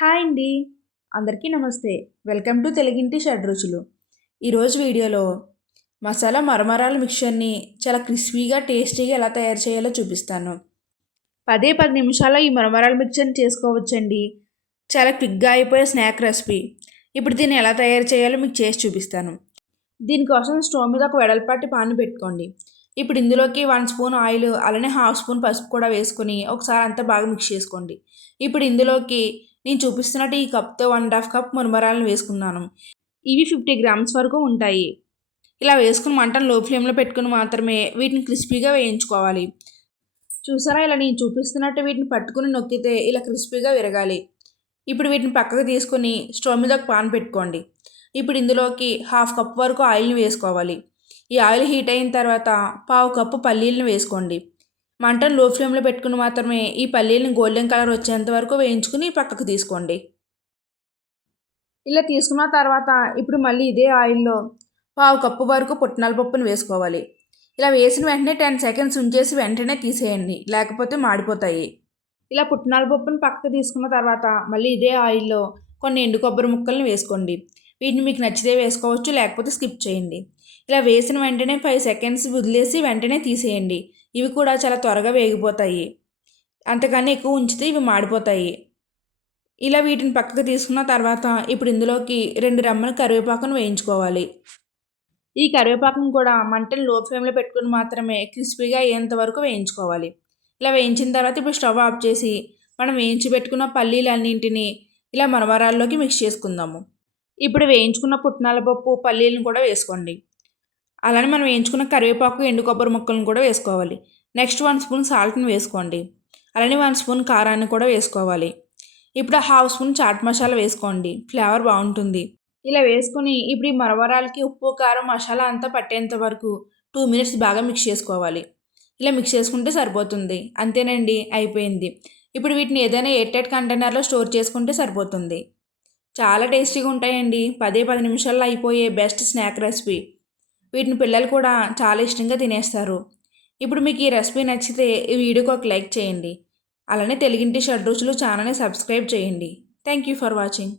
Hi అండి. అందరికీ నమస్తే. వెల్కమ్ టు తెలుగింటి షడ్రుచులు. ఈరోజు వీడియోలో మసాలా మరమరాల మిక్చర్ని చాలా క్రిస్పీగా టేస్టీగా ఎలా తయారు చేయాలో చూపిస్తాను. 10 నిమిషాల్లో ఈ మరమరాల మిక్చర్ని చేసుకోవచ్చండి. చాలా క్విక్గా అయిపోయే స్నాక్ రెసిపీ. ఇప్పుడు దీన్ని ఎలా తయారు చేయాలో మీకు చేసి చూపిస్తాను. దీనికోసం స్టవ్ మీద ఒక వెడల్పాటి పాన్ పెట్టుకోండి. ఇప్పుడు ఇందులోకి 1 స్పూన్ ఆయిల్ అలానే 1/2 స్పూన్ పసుపు కూడా వేసుకొని ఒకసారి అంతా బాగా మిక్స్ చేసుకోండి. ఇప్పుడు ఇందులోకి నేను చూపిస్తున్నట్టు ఈ కప్తో 1.5 కప్ మురమరాలను వేసుకున్నాను. ఇవి 50 గ్రామ్స్ వరకు ఉంటాయి. ఇలా వేసుకుని మంటను లో ఫ్లేమ్లో పెట్టుకుని మాత్రమే వీటిని క్రిస్పీగా వేయించుకోవాలి. చూసారా, ఇలా నేను చూపిస్తున్నట్టు వీటిని పట్టుకుని నొక్కితే ఇలా క్రిస్పీగా విరగాలి. ఇప్పుడు వీటిని పక్కకు తీసుకొని స్టవ్ మీద ఒక పాన్ పెట్టుకోండి. ఇప్పుడు ఇందులోకి 1/2 కప్ వరకు ఆయిల్ని వేసుకోవాలి. ఈ ఆయిల్ హీట్ అయిన తర్వాత 1/4 కప్పు పల్లీలను వేసుకోండి. మంటను లో ఫ్లేమ్లో పెట్టుకుని మాత్రమే ఈ పల్లీలను గోల్డెన్ కలర్ వచ్చేంత వరకు వేయించుకుని పక్కకు తీసుకోండి. ఇలా తీసుకున్న తర్వాత ఇప్పుడు మళ్ళీ ఇదే ఆయిల్లో 1/4 కప్పు వరకు పుట్నాల పప్పును వేసుకోవాలి. ఇలా వేసిన వెంటనే 10 సెకండ్స్ ఉంచేసి వెంటనే తీసేయండి, లేకపోతే మాడిపోతాయి. ఇలా పుట్నాల పప్పును పక్కకు తీసుకున్న తర్వాత మళ్ళీ ఇదే ఆయిల్లో కొన్ని ఎండు కొబ్బరి ముక్కల్ని వేసుకోండి. వీటిని మీకు నచ్చితే వేసుకోవచ్చు, లేకపోతే స్కిప్ చేయండి. ఇలా వేసిన వెంటనే 5 సెకండ్స్ వదిలేసి వెంటనే తీసేయండి. ఇవి కూడా చాలా త్వరగా వేగిపోతాయి. అంతకన్నా ఎక్కువ ఉంచితే ఇవి మాడిపోతాయి. ఇలా వీటిని పక్కకు తీసుకున్న తర్వాత ఇప్పుడు ఇందులోకి 2 రెమ్మల కరివేపాకును వేయించుకోవాలి. ఈ కరివేపాకును కూడా మంటను లో ఫ్లేమ్లో పెట్టుకుని మాత్రమే క్రిస్పీగా అయ్యేంత వరకు వేయించుకోవాలి. ఇలా వేయించిన తర్వాత ఇప్పుడు స్టవ్ ఆఫ్ చేసి మనం వేయించి పెట్టుకున్న పల్లీలన్నింటినీ ఇలా మరమరాల్లోకి మిక్స్ చేసుకుందాము. ఇప్పుడు వేయించుకున్న పుట్నాల పప్పు పల్లీలను కూడా వేసుకోండి. అలానే మనం వేయించుకున్న కరివేపాకు ఎండు కొబ్బరి ముక్కలను కూడా వేసుకోవాలి. నెక్స్ట్ 1 స్పూన్ సాల్ట్ని వేసుకోండి. అలానే 1 స్పూన్ కారాన్ని కూడా వేసుకోవాలి. ఇప్పుడు 1/2 స్పూన్ చాట్ మసాలా వేసుకోండి, ఫ్లేవర్ బాగుంటుంది. ఇలా వేసుకొని ఇప్పుడు ఈ మరమరాలకి ఉప్పు కారం మసాలా అంతా పట్టేంత వరకు 2 మినిట్స్ బాగా మిక్స్ చేసుకోవాలి. ఇలా మిక్స్ చేసుకుంటే సరిపోతుంది. అంతేనండి, అయిపోయింది. ఇప్పుడు వీటిని ఏదైనా ఎయిర్ టైట్ కంటైనర్లో స్టోర్ చేసుకుంటే సరిపోతుంది. చాలా టేస్టీగా ఉంటాయండి. 10 నిమిషాల్లో అయిపోయే బెస్ట్ స్నాక్ రెసిపీ. వీటిని పిల్లలు కూడా చాలా ఇష్టంగా తినేస్తారు. ఇప్పుడు మీకు ఈ రెసిపీ నచ్చితే ఈ వీడియోకి ఒక లైక్ చేయండి. అలానే తెలుగింటి షడ్రుచులు ఛానల్ని సబ్స్క్రైబ్ చేయండి. Thank you for watching.